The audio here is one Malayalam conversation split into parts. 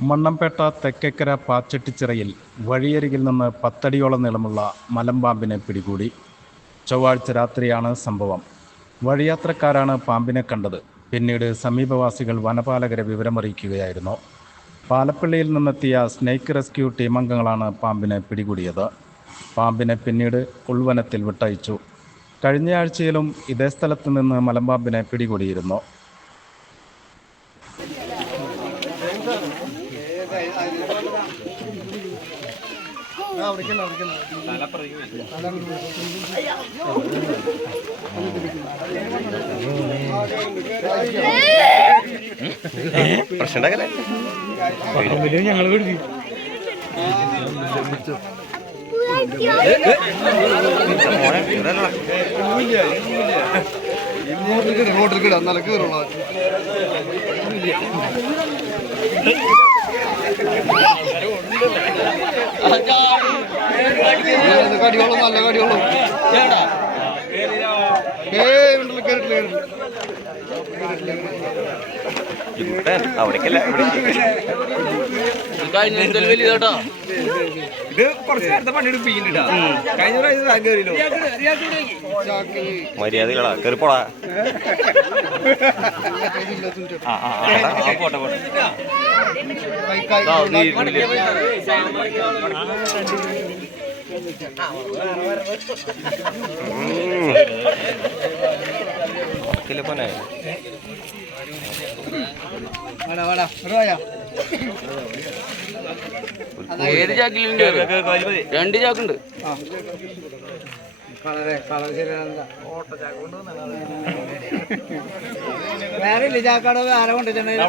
മണ്ണമ്പേട്ട തെക്കേക്കര പാച്ചട്ടിച്ചിറയിൽ വഴിയരികിൽ നിന്ന് 10 അടിയോളം നീളമുള്ള മലമ്പാമ്പിനെ പിടികൂടി. ചൊവ്വാഴ്ച രാത്രിയാണ് സംഭവം. വഴിയാത്രക്കാരാണ് പാമ്പിനെ കണ്ടത്. പിന്നീട് സമീപവാസികൾ വനപാലകരെ വിവരമറിയിക്കുകയായിരുന്നു. പാലപ്പള്ളിയിൽ നിന്നെത്തിയ സ്നേക്ക് റെസ്ക്യൂ ടീമംഗങ്ങളാണ് പാമ്പിനെ പിടികൂടിയത്. പാമ്പിനെ പിന്നീട് ഉൾവനത്തിൽ വിട്ടയച്ചു. കഴിഞ്ഞയാഴ്ചയിലും ഇതേ സ്ഥലത്ത് നിന്ന് മലമ്പാമ്പിനെ പിടികൂടിയിരുന്നു. ഞങ്ങൾ ഇങ്ങോട്ട് നല്ല കീറുള്ള കടിയോളം നല്ല കടിയോളം അവിടേക്കല്ല ഇത് കുറച്ച് നേരത്തെ പണിയെടുപ്പിക്കുന്നുണ്ടാ. കഴിഞ്ഞ മര്യാദകളാ കയറിപ്പോടാ. പോട്ടെ പോട്ടെ പോനെ ഏത് ചാക്കിലുണ്ട്? 2 ചാക്കുണ്ട്. വേറെ ഇല്ല ചാക്കാടോ വേറെ കൊണ്ടുവച്ചിട്ടുണ്ടെങ്കിൽ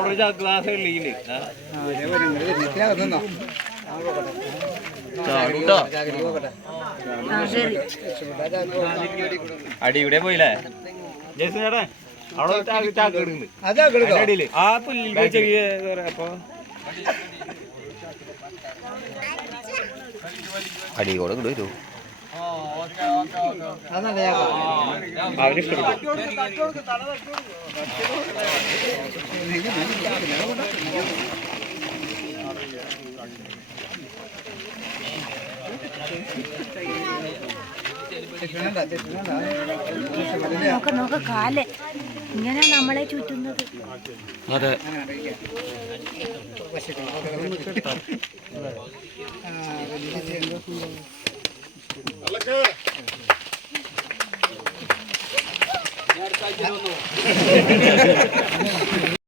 അടി ഇവിടെ പോയില്ലേ ചേട്ടാ? അവിടെ ചാക്ക് എടുക്കുന്നുണ്ട്. ആ പുല്ല് ചെറിയ അപ്പൊ അടി കൂടെ ഇങ്ങോട്ട് വരൂ. അവരിഷ്ടപ്പെട്ടു. നോക്ക കാല് ഇങ്ങനെ നമ്മളെ ചുറ്റുന്നത്. അതെ